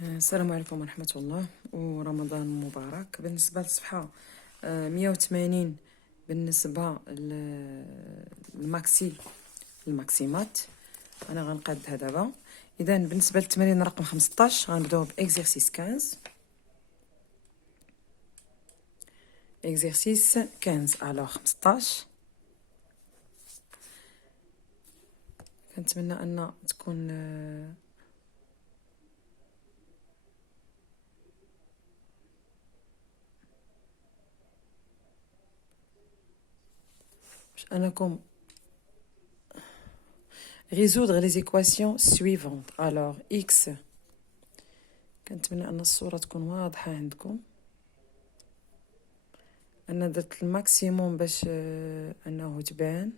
السلام عليكم ورحمة الله ورمضان مبارك. بالنسبة للصفحة 180 بالنسبة الماكسيمات أنا غنقادها دابا. إذا بالنسبة للتمرين رقم 15 غنبداو بإكزرسيس 15. إكزرسيس 15 ألوغ 15. كنتمنى أن تكون أنكم résoudre les équations suivantes. Alors x كنتمنى أن الصورة تكون واضحة عندكم. أنا درت الماكسيموم باش أنه تبان.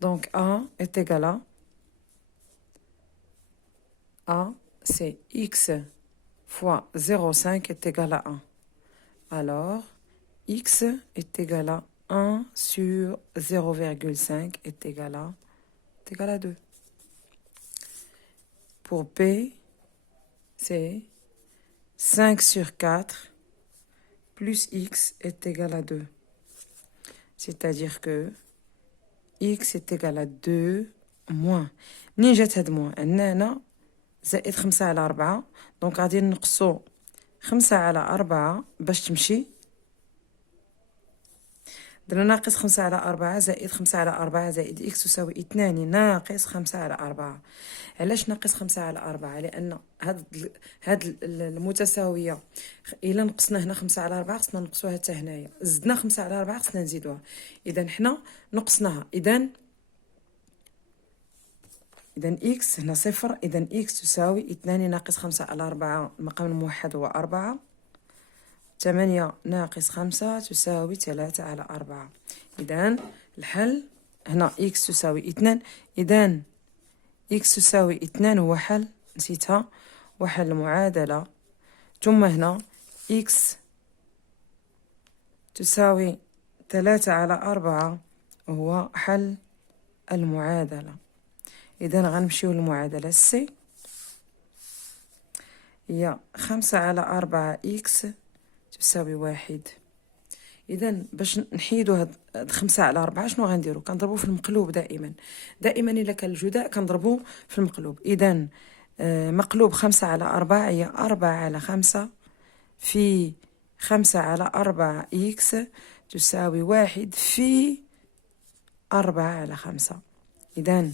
Donc A est égal à A, c'est x fois 0,5 est égal à 1. Alors, x est égal à 1 sur 0,5 est égal à 2. Pour B, c'est 5 sur 4 plus x est égal à 2. C'est-à-dire que x est égal à 2 moins. منين جات هاد موان؟ عندنا هنا زائد 5 على 4. دونك غادي نقصو 5 على 4 باش تمشي. درنا ناقص 5 على 4 زائد 5 على 4 زائد إكس تساوي 2 ناقص 5 على 4. علاش ناقص 5 على 4؟ لأن هاد المتساوية إلا نقصنا هنا 5 على 4 خصنا نقصوها حتى هنايا. زدنا 5 على 4 خصنا نزيدوها. إذا حنا نقصناها. إذا إكس هنا صفر. إذا إكس تساوي 2 ناقص 5 على 4. المقام الموحد هو 4. 8 ناقص 5 تساوي 3 على 4. إذن الحل هنا إكس تساوي 2. إذن إكس تساوي 2 هو حل، نسيتها، وحل المعادلة. ثم هنا إكس تساوي 3 على 4 هو حل المعادلة. إذن غنمشيو للمعادلة سي، هي 5 على 4 إكس تساوي 1. إذا باش نحيدو هاد 5 على 4 شنو غنديرو؟ كنضربو في المقلوب دائما. إلا كان الجداء كنضربو في المقلوب. إذا مقلوب 5 على 4 هي 4 على 5 في 5 على 4 إكس تساوي 1 في 4 على 5. إذا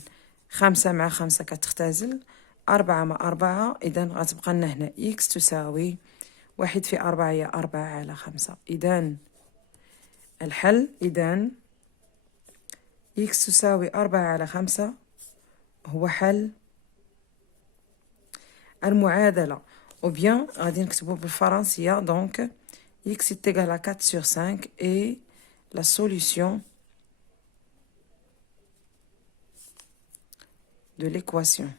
5 مع 5 كتختزل، 4 مع 4. إذا غتبقى لنا هنا إكس تساوي 1 في 4 هي 4 على 5. إذا الحل، إذا إكس تساوي 4 على 5 هو حل المعادلة. أو بيان غادي نكتبو بالفرنسية. دونك إكس est égal à 4 sur 5 et la solution de l'équation.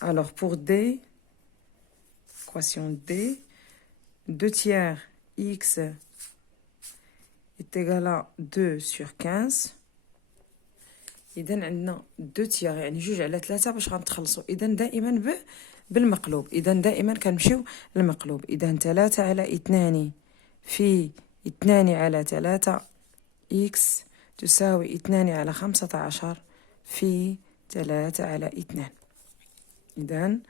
Alors pour D, équation D, 2 tiers x est égal à 2 sur 15. إذن عندنا 2 تيغ يعني 2 على 3 باش غنتخلصوا. إذن دائما بالمقلوب. إذن دائما كنمشيو للمقلوب. إذن 3 على 2 في 2 على 3 إكس تساوي 2 على 15 في 3 على 2. إذن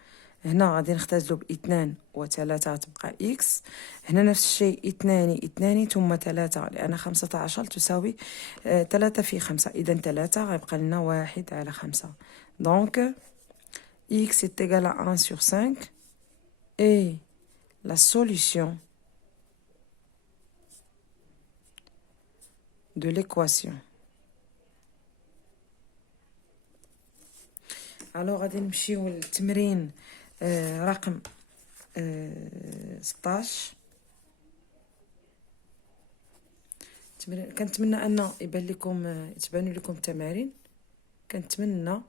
هنا غادي نختزلو ب2 و3 غتبقى إكس. هنا نفس الشيء 2 ثم 3 لأن 15 تساوي 3 في 5. إذا 3 غيبقى لنا 1 على 5. دونك إكس est égal à 1 sur 5 et la solution de l'équation. alors غادي نمشيو للتمرين رقم 16. كنتمنى ان يبان لكم تبانوا لكم التمارين. كنتمنى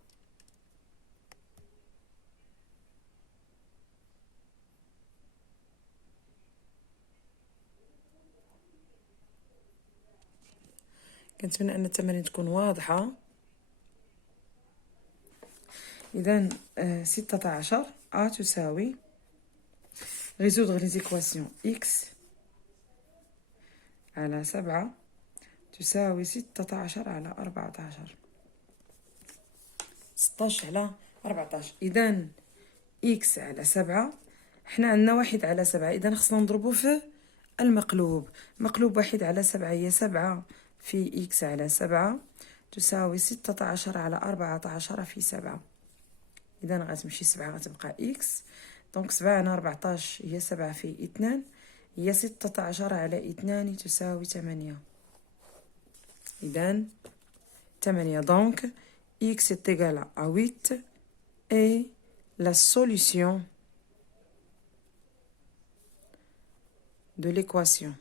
ان التمارين تكون واضحه. إذا 16 A تساوي résoudre les équations x على 7 تساوي 16 على 14. 16 على 14. إذا x على 7 حنا عندنا 1 على 7، إذا خصنا نضربو في المقلوب. مقلوب 1 على 7 هي 7 في x على 7 تساوي 16 على 14 في 7. إذا غتمشي 7 غتبقى x، دونك 7 على 14 هي 7 في 2 هي 16 على 2 تساوي 8. إذا 8. Donc x est égal à 8 et la solution de l'équation.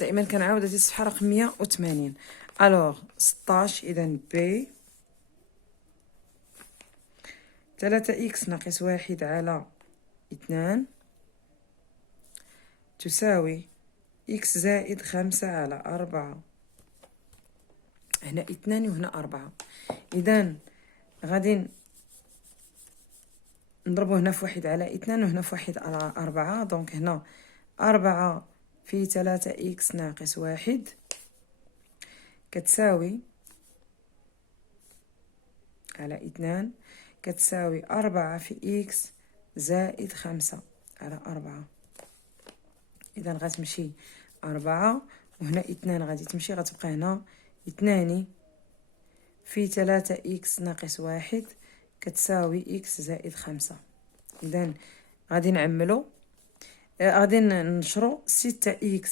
دائما كنعاود هذه الصفحه رقم 180. الوغ 16 اذا b 3x ناقص 1 على 2 تساوي x زائد 5 على 4. هنا 2 وهنا 4. إذا غادي نضربو هنا في 1 على 2 وهنا في 1 على 4. دونك هنا 4 في 3x ناقص 1 كتساوي على 2 كتساوي 4 في x زائد 5 على 4. إذا غتمشي 4 وهنا 2 غادي تمشي، غتبقى هنا 2 في 3x ناقص 1 كتساوي x زائد 5. إذا غادي نعملو، غادي ننشرو 6x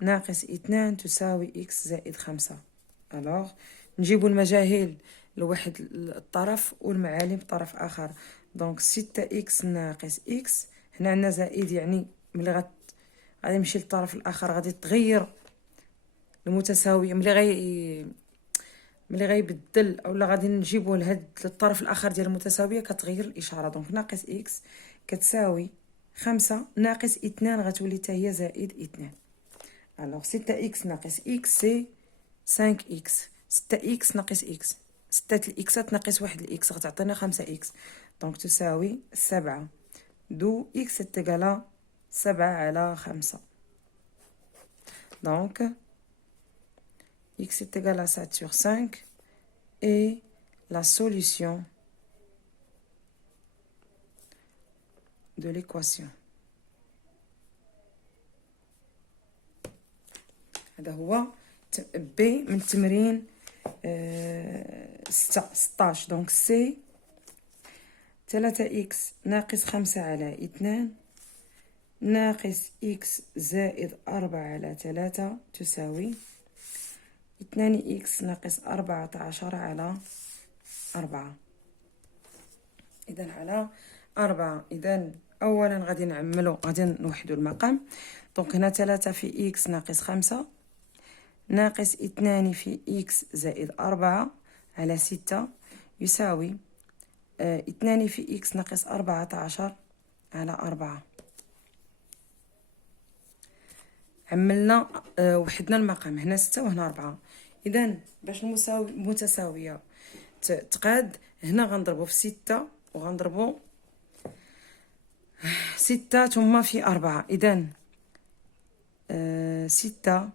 ناقص 2 تساوي x زائد 5. الوغ نجيبو المجاهيل لواحد الطرف والمعالم بطرف آخر. دونك 6x ناقص x هنا عندنا زائد، يعني ملي غادي نمشي للطرف الآخر غادي تغير المتساوية. ملي غيبدل اولا غادي نجيبو لهاد الطرف الاخر ديال المتساويه كتغير الاشاره. دونك ناقص اكس كتساوي 5 ناقص 2 غتولي حتى هي زائد 2. الوغ 6 اكس ناقص اكس سي 5 اكس. 6 اكس ناقص اكس 6 الاكسات ناقص 1 الاكس غتعطينا 5 اكس. دونك تساوي 7 دو اكس تيغالا 7 على 5. دونك x est égal à 7 sur 5 et la solution de l'équation. هذا هو B من التمرين 16. دونك C 3x ناقص 5 على 2 ناقص x زائد 4 على 3 تساوي 2x ناقص 14 على 4. إذا على 4. إذا أولا غادي نعملو، غادي نوحدو المقام. دونك هنا 3 في x ناقص 5 ناقص 2 في x زائد 4 على 6 يساوي 2 في x ناقص 14 على 4. عملنا وحدنا المقام، هنا 6 وهنا 4. إذا باش المتساوية تقاد هنا غنضربو في 6 وغنضربو 6 ثم في 4. إذا 6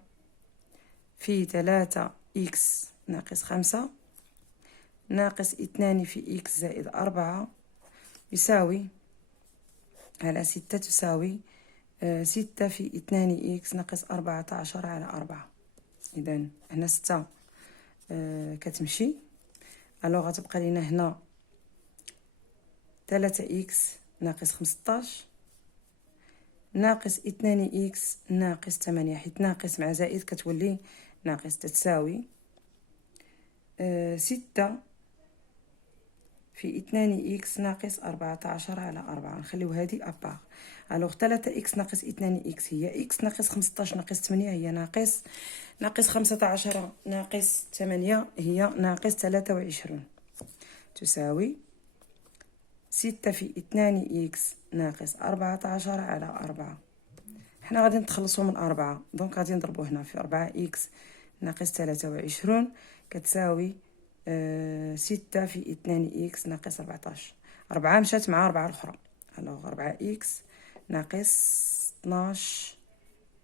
في 3 إكس ناقص 5 ناقص 2 في إكس زائد 4 يساوي على 6 تساوي 6 في 2 إكس ناقص 14 على 4. إذا هنا 6 كتمشي. الوغ غتبقى لينا هنا 3 إكس ناقص 15 ناقص 2 إكس ناقص 8، حيت ناقص مع زائد كتولي ناقص، تتساوي 6 في 2 إكس ناقص 14 على 4. نخليو هادي أباغ. الوغ 3 إكس ناقص 2 إكس هي إكس ناقص 15 ناقص 8 هي ناقص 15 ناقص 8 هي ناقص 23 تساوي 6 في 2 إكس ناقص 14 على 4. حنا غادي نتخلصو من 4، دونك غادي نضربو هنا في 4 إكس ناقص 23 كتساوي 6 في 2 إكس ناقص 14. 4 مشات مع 4 الأخرى. ألوغ 4 إكس ناقص 12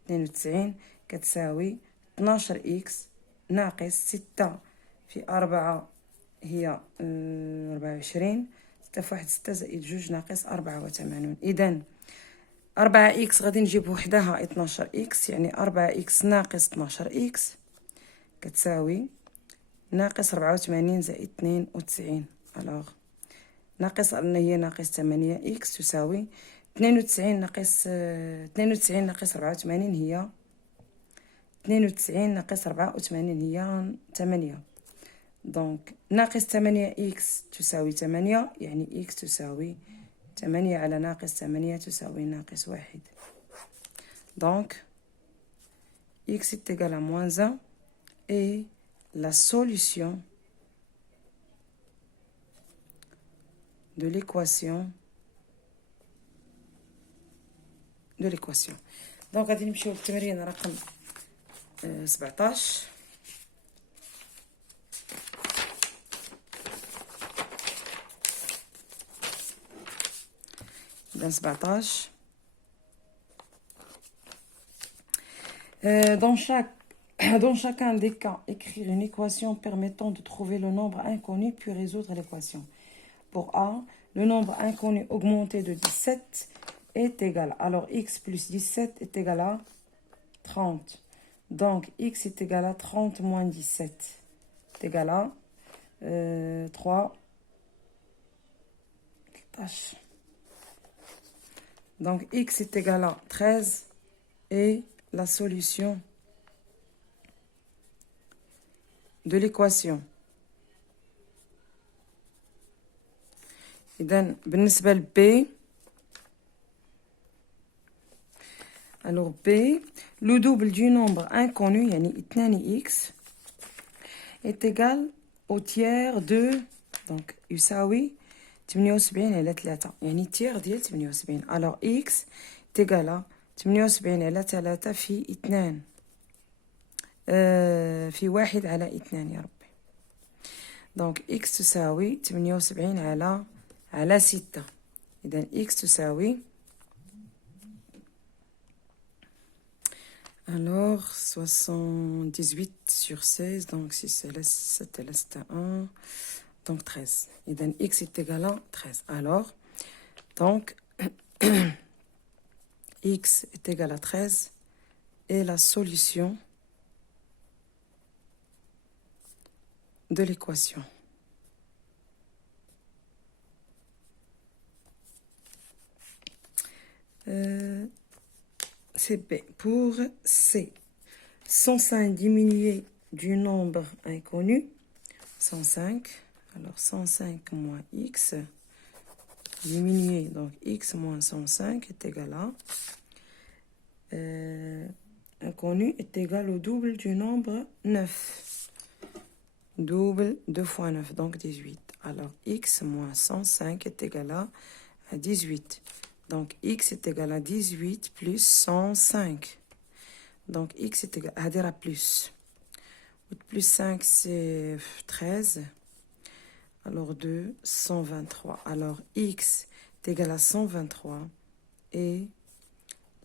92 كتساوي 12 إكس ناقص 6 في 4 هي 24. 6 في 1 6 زائد 2 ناقص 84. إذن 4 إكس غادي نجيب وحدها 12 إكس، يعني 4 إكس ناقص 12 إكس كتساوي ناقص 84 زائد 92. ألوغ ناقص هي ناقص 8 إكس تساوي 92 ناقص 92 ناقص 84 هي 92 ناقص 84 هي 8. دونك ناقص 8 إكس تساوي 8، يعني إكس تساوي 8 على ناقص 8 تساوي ناقص 1. دونك x est égal à moins 1 et la solution de l'équation دونك غادي نمشيو للتمرين رقم 17. إذن 17 dans chacun des cas, écrire une équation permettant de trouver le nombre inconnu puis résoudre l'équation. Pour A, le nombre inconnu augmenté de 17 est égal. Alors, x plus 17 est égal à 30. Donc, x est égal à 30 moins 17. Est égal à 3. Donc, x est égal à 13 et la solution de l'équation. إذن بالنسبة ل B, alors B, le double du nombre inconnu, يعني 2x, est égal au tiers de, donc يساوي 78 على 3, يعني tiers ديال 78. alors x est égal à 78 على 3 في 2 في 1 على 2 يا ربي. دونك x تساوي 78 على 6. إذن x تساوي alors 78 sur 16, donc 6 7 reste 1, donc 13. إذن x est égal à 13. Alors, donc x est égal à 13 et la solution de l'équation. C'est B. Pour C, 105 diminué du nombre inconnu, 105, alors 105 moins x, diminué, donc x moins 105 est égal à, inconnu est égal au double du nombre 9. Double 2 fois 9, donc 18. Alors, x moins 105 est égal à 18. Donc, x est égal à 18 plus 105. Donc, x est égal à plus. Plus 5, c'est 13. Alors, 2, 123. Alors, x est égal à 123. Et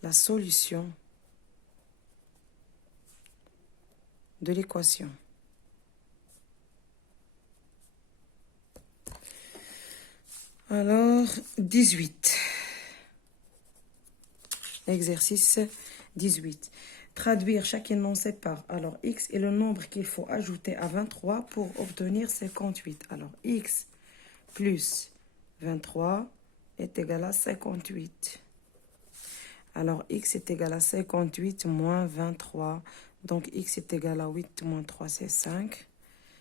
la solution de l'équation. Alors, 18. Exercice 18. Traduire chaque énoncé par. Alors, x est le nombre qu'il faut ajouter à 23 pour obtenir 58. Alors, x plus 23 est égal à 58. Alors, x est égal à 58 moins 23. Donc, x est égal à 8 moins 3, c'est 5.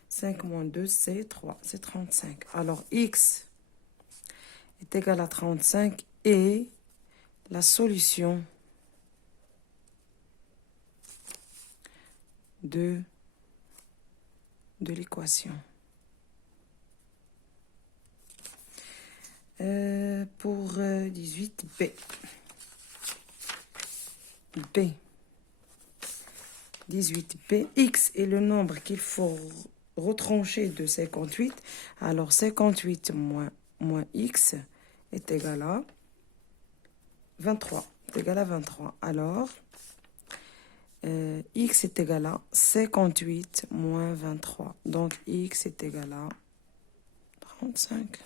5 moins 2, c'est 3. C'est 35. Alors, x est égal à 35 et la solution de l'équation. Pour 18, B. B. 18, B. X est le nombre qu'il faut retranché de 58. Alors, 58 moins x est égal à 23. Est égal à 23. Alors, x est égal à 58 moins 23. Donc, x est égal à 35.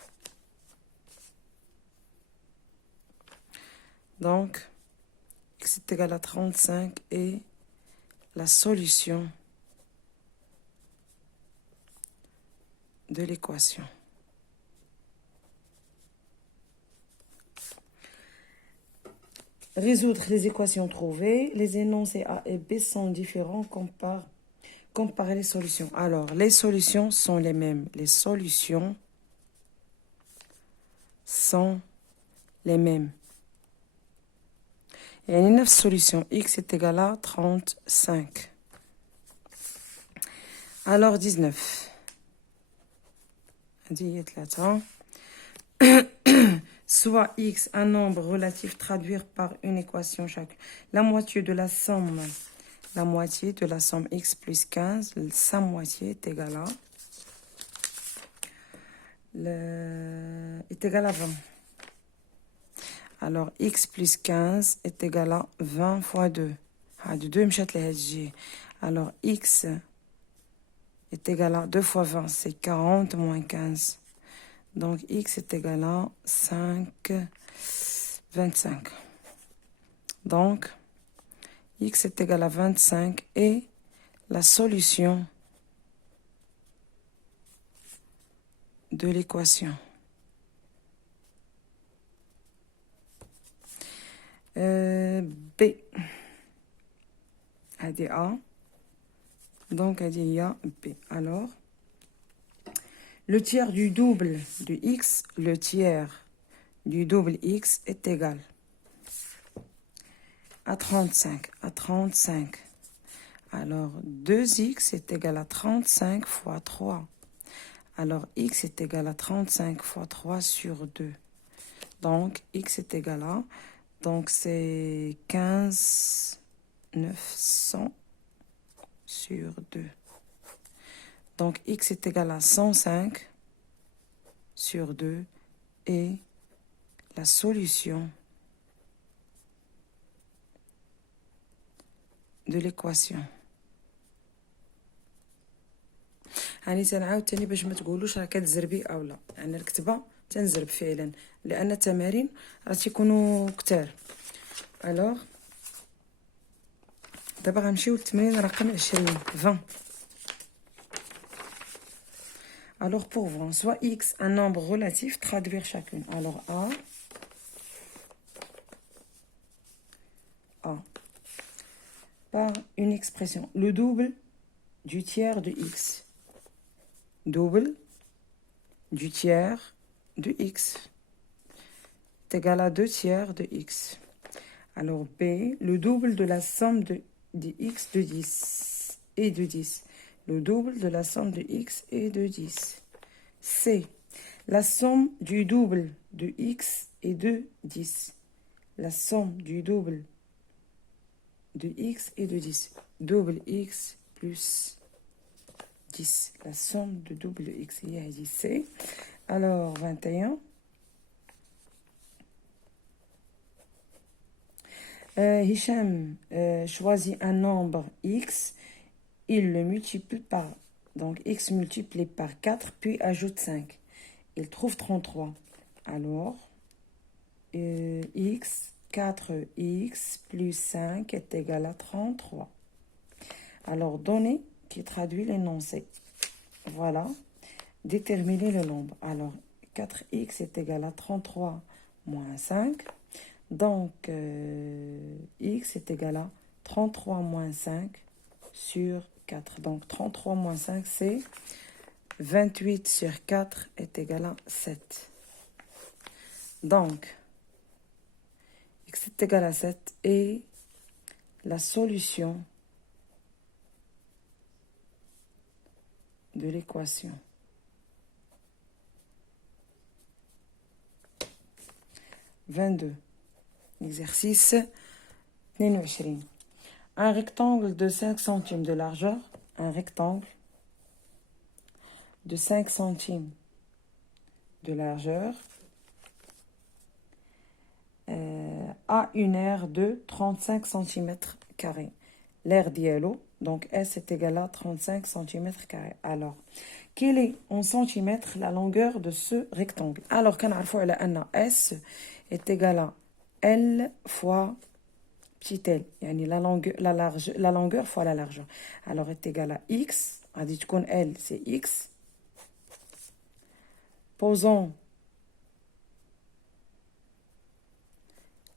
Donc, x est égal à 35 et la solution de l'équation. Résoudre les équations trouvées. Les énoncés A et B sont différents. Comparer les solutions. Alors, les solutions sont les mêmes. Les solutions sont les mêmes. Il y a une 9 solutions. X est égal à 35. Alors, 19. Soit x, un nombre relatif, traduire par une équation chacune. La moitié de la somme x plus 15, sa moitié est égale à est égal à 20. Alors, x plus 15 est égal à 20 fois 2. Alors, x est égal à 2 fois 20, c'est 40 moins 15. Donc, x est égal à 25. Donc, x est égal à 25 et la solution de l'équation. B. A. Donc, il y a B. Alors, le tiers du double de x, le tiers du double x est égal à 35. Alors, 2x est égal à 35 fois 3. Alors, x est égal à 35 fois 3 sur 2. Donc, x est égal à... Donc, c'est 15 900 sur 2. Donc, x est égal à 105 sur 2 et la solution de l'équation. يعني تنعاود تاني باش ما تقولوش راه كتزربي او لا. يعني الكتابه تنزرب فعلا لان التمارين راه تيكونوا كتار. الوغ دابا غنمشيو للتمرين رقم 20. Alors, pour voir, soit x, un nombre relatif, traduire chacune. Alors, A. Par une expression. Le double du tiers de x. Double du tiers de x. C'est égal à 2 tiers de x. Alors, B. Le double de la somme de x de 10 et de 10. Le double de la somme de x et de 10. C. La somme du double de x et de 10. La somme du double de x et de 10. Double x plus 10. La somme de double de x et de 10. C. Alors, 21. Hicham choisit un nombre x, il le multiplie par, donc x multiplié par 4, puis ajoute 5. Il trouve 33. Alors, 4x plus 5 est égal à 33. Alors, donner qui traduit l'énoncé. Voilà, déterminer le nombre. Alors, 4x est égal à 33 moins 5. Donc, x est égal à 33 moins 5 sur 4. Donc, 33 moins 5, c'est 28 sur 4 est égal à 7. Donc, x est égal à 7 et la solution de l'équation. Exercice 22. Un rectangle de 5 centimes de largeur, un rectangle de 5 centimes de largeur à une aire de 35 cm². L'aire dialogue, donc S est égal à 35 cm². Alors, quelle est en centimètres la longueur de ce rectangle? Alors, qu'on a S est égal à L fois petit l, la longueur fois la largeur. Alors, est égal à X, on dit que L c'est X. Posons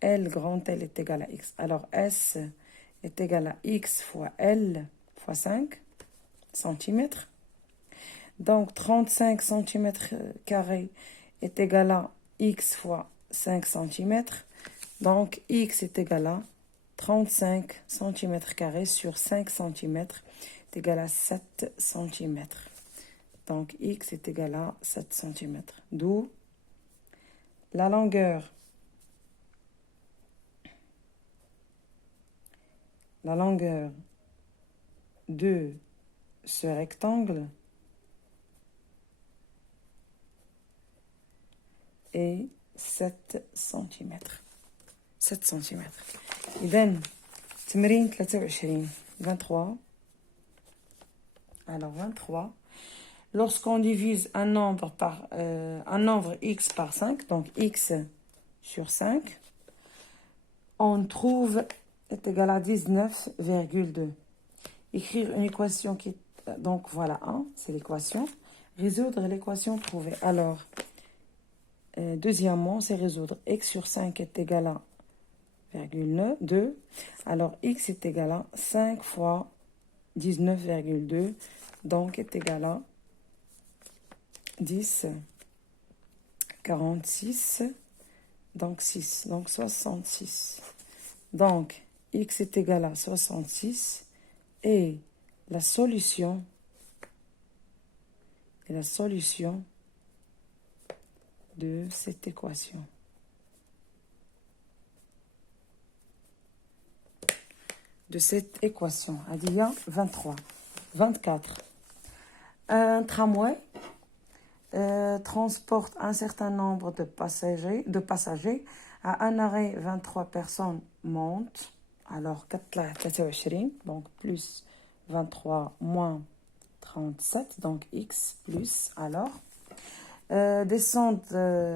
L grand L est égal à X. Alors, S est égal à X fois L fois 5 cm. Donc, 35 cm² est égal à X fois 5 cm. Donc, X est égal à 35 cm² sur 5 cm est égal à 7 cm. Donc, X est égal à 7 cm. D'où la longueur de ce rectangle est 7 cm. 7 cm. إذن تمرين 23. Alors 23. Lorsqu'on divise un nombre x par 5, donc x sur 5, on trouve est égal à 19,2. Écrire une équation qui est... Donc voilà, c'est l'équation. Résoudre l'équation trouvée. Alors, deuxièmement, c'est résoudre x sur 5 est égal à 2. Alors, x est égal à 5 fois 19,2. Donc, est égal à 10, 46, donc 6, donc 66. Donc, x est égal à 66 et la solution de cette équation. Adia 23. 24. Un tramway transporte un certain nombre de passagers. À un arrêt, 23 personnes montent. Alors, 23, donc plus 23 moins 37, donc x plus, alors. Descendent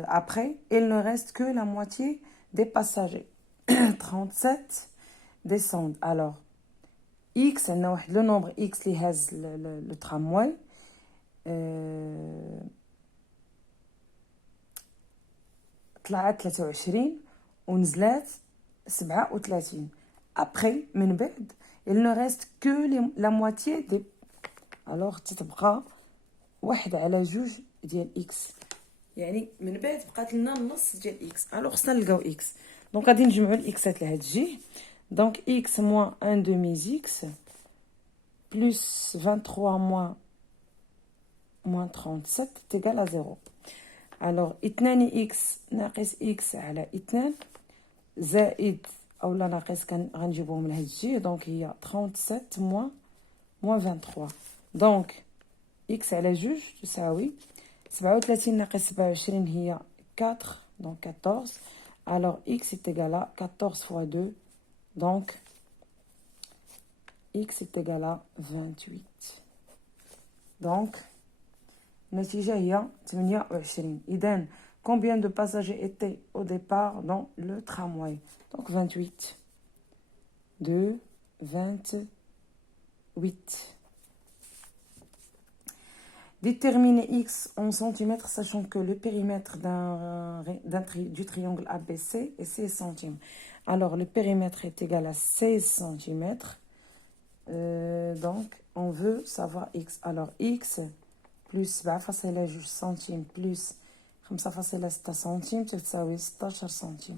après, il ne reste que la moitié des passagers. 37 descendent. Alors, x, le nombre x qui a le tramway, طلعت 23 ونزلات 37. Après, من بعد, il ne reste que la moitié des... Alors, تتبقى 1 على 2 ديال x. يعني من بعد بقات لنا النص ديال x. Alors, خصنا نلقاو x. Donc, غادي نجمعوا الاكسات لهاد الجهه. Donc, x moins 1 demi x plus 23 moins 37 est égal à 0. Alors, 2x ناقص x على 2 زائد أولا ناقص غنجيبوهم لهاد الجهة. دونك هي 37 moins 23. دونك x على 2 تساوي 37 ناقص 27 هي 4. دونك 14. Alors, x est égal à 14 fois 2. Donc, x est égal à 28. Donc, النتيجة هي 28. إذن, combien de passagers étaient au départ dans le tramway? Donc, 28. 2, 28. Déterminer x en centimètres, sachant que le périmètre du triangle ABC est 16 centimes. Alors, le périmètre est égal à 16 centimètres. Donc, on veut savoir x. Alors, x plus 7.2 centimes plus 5.6 centimes تساوي 16 سنتيم.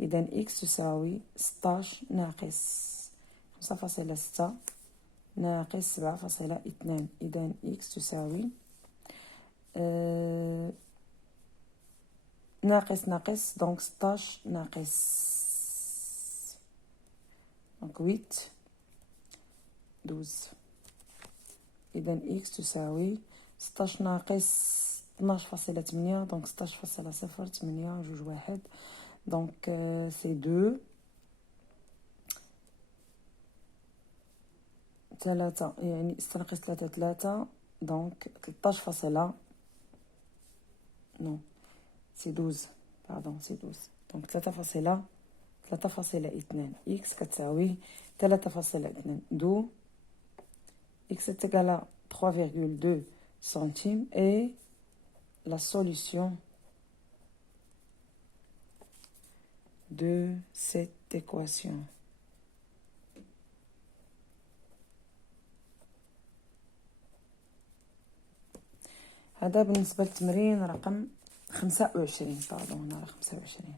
إذن x تساوي 16 ناقص 5.6 ناقص 7.2. إذن x تساوي ناقص donc 16 ناقص donc 8 12. إذن x تساوي 16 ناقص 12.8 دونك 16.082 دونك سي 2 3 يعني 6 ناقص 3 3 دونك 13 فاصلة نو سي 12 باردون سي 12 دونك 3.2 اكس كتساوي 3.2 دو x est égal à 3,2 centimes et la solution de cette équation. هذا بالنسبة للتمرين رقم 25 باردون هنا رقم 26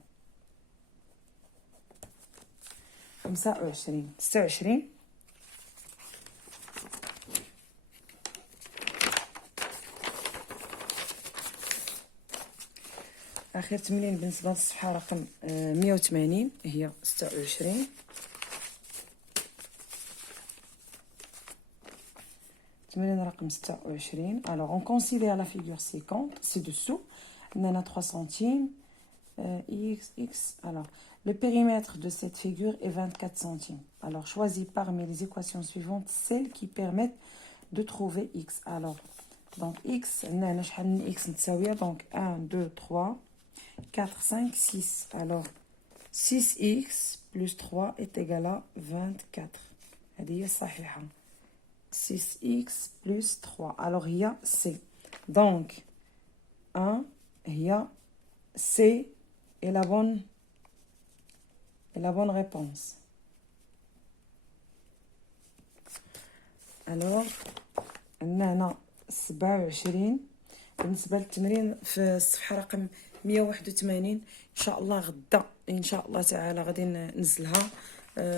آخر تمرين بالنسبة للصفحة رقم 180 هي 26 تمرين رقم 26 alors on considère la figure ci-dessous عندنا 3 centimes x alors le périmètre de cette figure est 24 centimes alors choisis parmi les équations suivantes celles qui permettent de trouver x alors donc x عندنا شحال من x متساوية donc 1 2 3 4, 5, 6. Alors, 6x plus 3 est égal à 24. هذه صحيحة. 6x plus 3. Alors, il y a C. Donc, 1, il y a C est la bonne réponse. Alors, هنا 27 بالنسبة للتمرين في الصفحة رقم 181 ان شاء الله غدا ان شاء الله تعالى غادي ننزلها.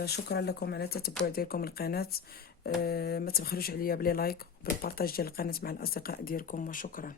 شكرا لكم على التتبع ديالكم القناه. ما تبخلوش عليا بلي لايك بالبارطاج ديال القناه مع الاصدقاء ديالكم وشكرا.